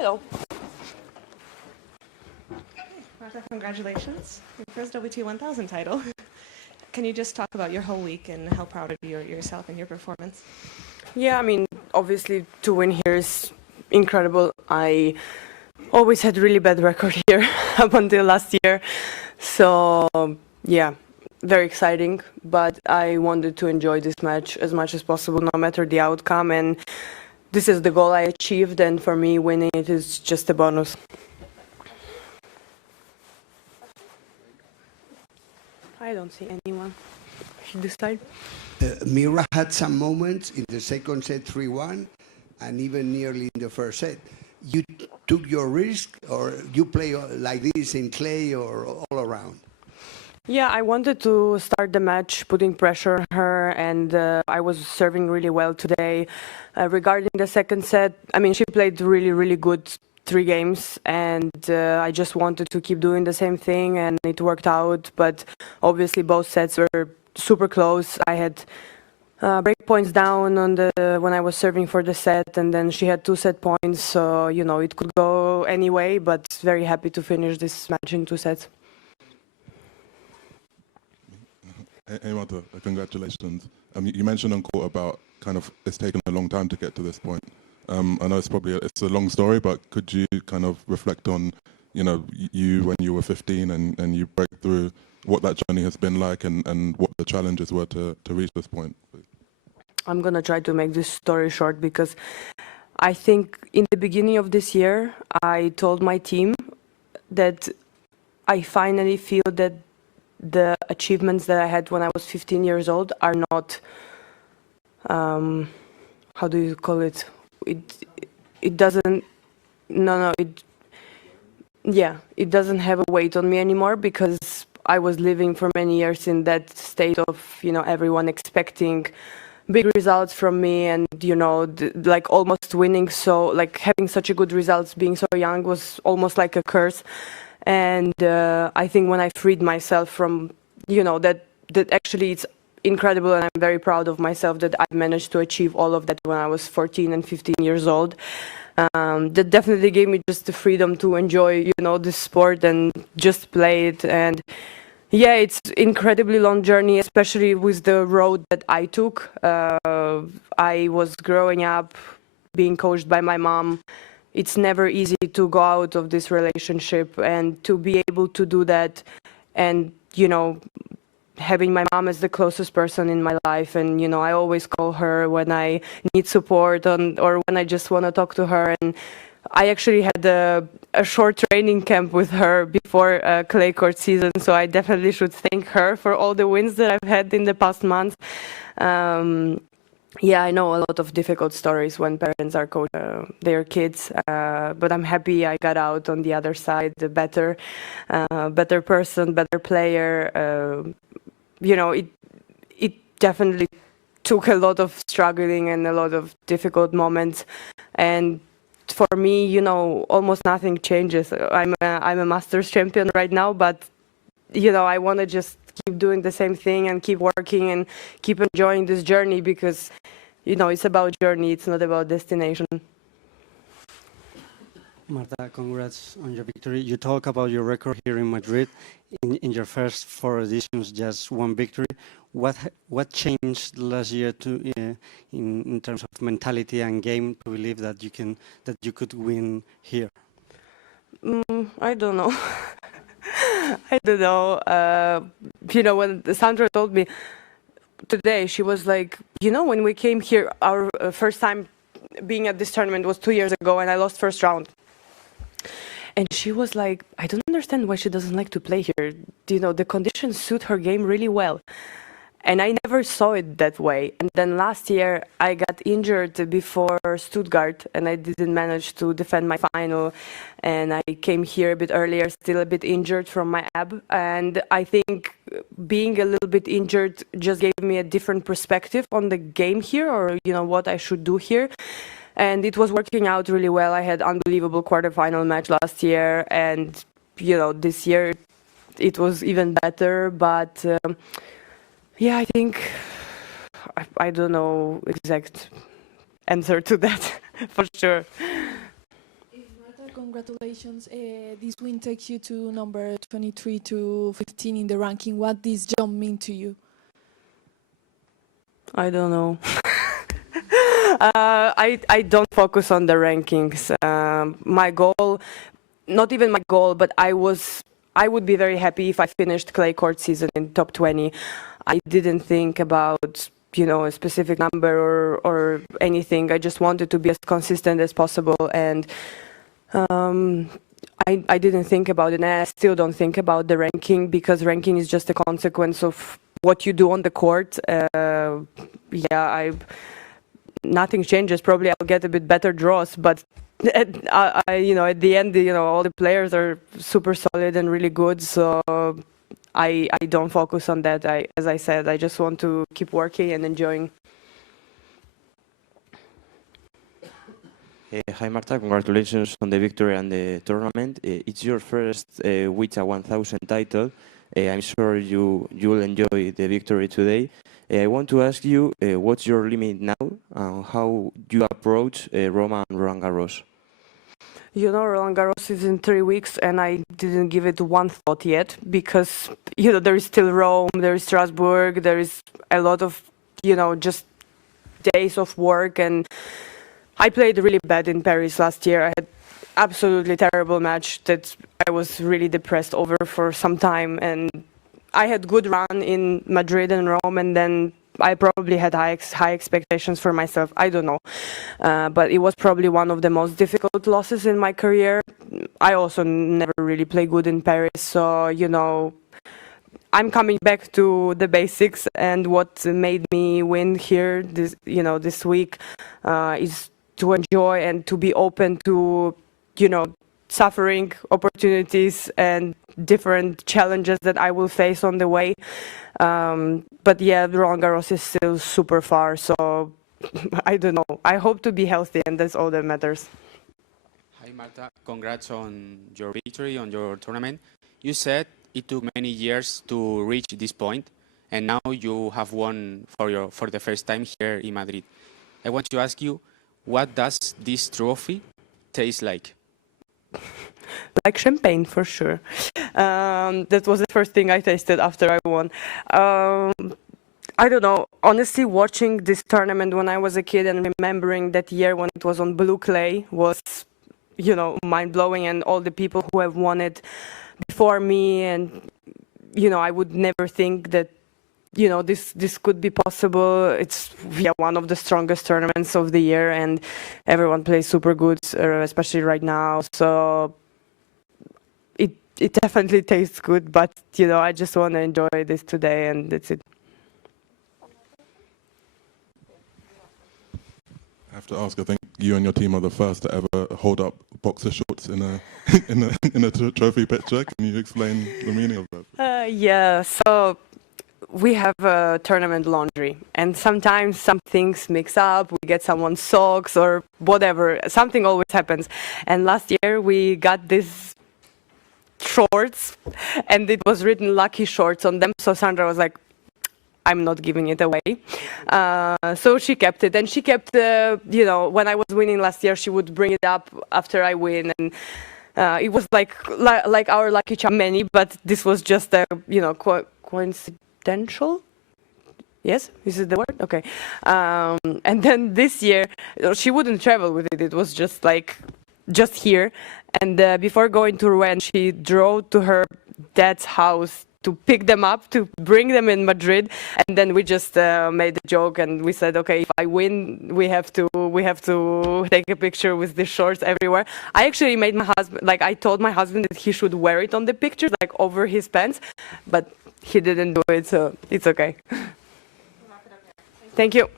Hello. Marta, congratulations. Your first WT 1000 title. Can you just talk about your whole week and how proud of you yourself and your performance? Yeah, I mean, obviously to win here is incredible. I always had really bad record here up until last year. So yeah, very exciting. But I wanted to enjoy this match as much as possible, no matter the outcome. And this is the goal I achieved. And for me, winning it is just a bonus. I don't see anyone. This side. Mirra had some moments in the second set 3-1 and even nearly in the first set. You took your risk, or you play like this in clay or all around? Yeah, I wanted to start the match putting pressure on her, and I was serving really well today. Regarding the second set, I mean, she played really, really good 3 games, and I just wanted to keep doing the same thing, and it worked out. But obviously both sets were super close. I had break points down on when I was serving for the set, and then she had 2 set points, so you know it could go any way, but very happy to finish this match in 2 sets. Hey Marta, congratulations. You mentioned on court about kind of it's taken a long time to get to this point. I know it's a long story, but could you kind of reflect on, you know, you when you were 15 and you break through, what that journey has been like and what the challenges were to reach this point? I'm gonna try to make this story short because I think in the beginning of this year, I told my team that I finally feel that the achievements that I had when I was 15 years old are not, how do you call it? It doesn't, it doesn't have a weight on me anymore because I was living for many years in that state of, you know, everyone expecting big results from me and, you know, like almost winning. So like having such a good results being so young was almost like a curse. And I think when I freed myself from, you know, that actually it's incredible, and I'm very proud of myself that I managed to achieve all of that when I was 14 and 15 years old. That definitely gave me just the freedom to enjoy, you know, this sport and just play it. And yeah, it's incredibly long journey, especially with the road that I took. I was growing up being coached by my mom. It's never easy to go out of this relationship, and to be able to do that and, you know, having my mom as the closest person in my life, and, you know, I always call her when I need support or when I just want to talk to her. And I actually had a short training camp with her before clay court season, so I definitely should thank her for all the wins that I've had in the past month. Yeah, I know a lot of difficult stories when parents are coaching their kids, but I'm happy I got out on the other side, the better person, better player. You know, it definitely took a lot of struggling and a lot of difficult moments, and for me, you know, almost nothing changes. I'm a Masters champion right now, but you know, I want to just keep doing the same thing and keep working and keep enjoying this journey because, you know, it's about journey, it's not about destination. Marta, congrats on your victory. You talk about your record here in Madrid. In your first 4 editions, just 1 victory. What changed last year in terms of mentality and game to believe that you could win here? I don't know. I don't know. You know, when Sandra told me today, she was like, you know, when we came here, our first time being at this tournament was 2 years ago, and I lost first round. And she was like, I don't understand why she doesn't like to play here. You know, the conditions suit her game really well. And I never saw it that way. And then last year, I got injured before Stuttgart, and I didn't manage to defend my final. And I came here a bit earlier, still a bit injured from my ab. And I think being a little bit injured just gave me a different perspective on the game here, or, you know, what I should do here. And it was working out really well. I had unbelievable quarterfinal match last year, and, you know, this year it was even better. But yeah, I think I don't know exact answer to that for sure. congratulations. This win takes you to number 23 to 15 in the ranking. What does this jump mean to you? I don't know. I don't focus on the rankings. My goal, not even my goal, but I would be very happy if I finished clay court season in top 20. I didn't think about, you know, a specific number or anything. I just wanted to be as consistent as possible, and I didn't think about it, and I still don't think about the ranking, because ranking is just a consequence of what you do on the court. Nothing changes. Probably I'll get a bit better draws, but you know, at the end, you know, all the players are super solid and really good. So I don't focus on that. As I said, I just want to keep working and enjoying. Hi Marta, congratulations on the victory and the tournament. It's your first WTA 1000 title. I'm sure you'll enjoy the victory today. I want to ask you, what's your limit now? How do you approach Roma and Roland Garros? You know, Roland Garros is in 3 weeks, and I didn't give it one thought yet, because, you know, there is still Rome, there is Strasbourg, there is a lot of, you know, just days of work, and I played really bad in Paris last year. I had absolutely terrible match that I was really depressed over for some time, and I had good run in Madrid and Rome, and then I probably had high expectations for myself. I don't know, but it was probably one of the most difficult losses in my career. I also never really played good in Paris, so, you know, I'm coming back to the basics, and what made me win here this week is to enjoy and to be open to, you know, suffering, opportunities, and different challenges that I will face on the way. But yeah, Roland Garros is still super far, so I don't know. I hope to be healthy, and that's all that matters. Hi Marta, congrats on your victory, on your tournament. You said it took many years to reach this point, and now you have won for the first time here in Madrid. I want to ask you, what does this trophy taste like? Like champagne, for sure. That was the first thing I tasted after I won. I don't know. Honestly, watching this tournament when I was a kid and remembering that year when it was on blue clay was, you know, mind-blowing, and all the people who have won it before me, and, you know, I would never think that, you know, this could be possible. It's one of the strongest tournaments of the year, and everyone plays super good, especially right now. So it definitely tastes good, but, you know, I just want to enjoy this today, and that's it. I have to ask, I think you and your team are the first to ever hold up boxer shorts in a in a trophy picture. Can you explain the meaning of that? Yeah, so we have a tournament laundry, and sometimes some things mix up. We get someone's socks or whatever. Something always happens. And last year we got this shorts, and it was written "lucky shorts" on them. So Sandra was like, I'm not giving it away. So she kept it, and she kept, you know, when I was winning last year, she would bring it up after I win, and it was like our lucky charm many, but this was just a, you know, coincidental. Yes, is it the word? Okay. And then this year, she wouldn't travel with it. It was just like, just here. And before going to Rouen, she drove to her dad's house to pick them up, to bring them in Madrid, and then we just made a joke, and we said, okay, if I win, we have to take a picture with the shorts everywhere. I actually made my husband, like, I told my husband that he should wear it on the picture, like over his pants, but he didn't do it, so it's okay. Thank you.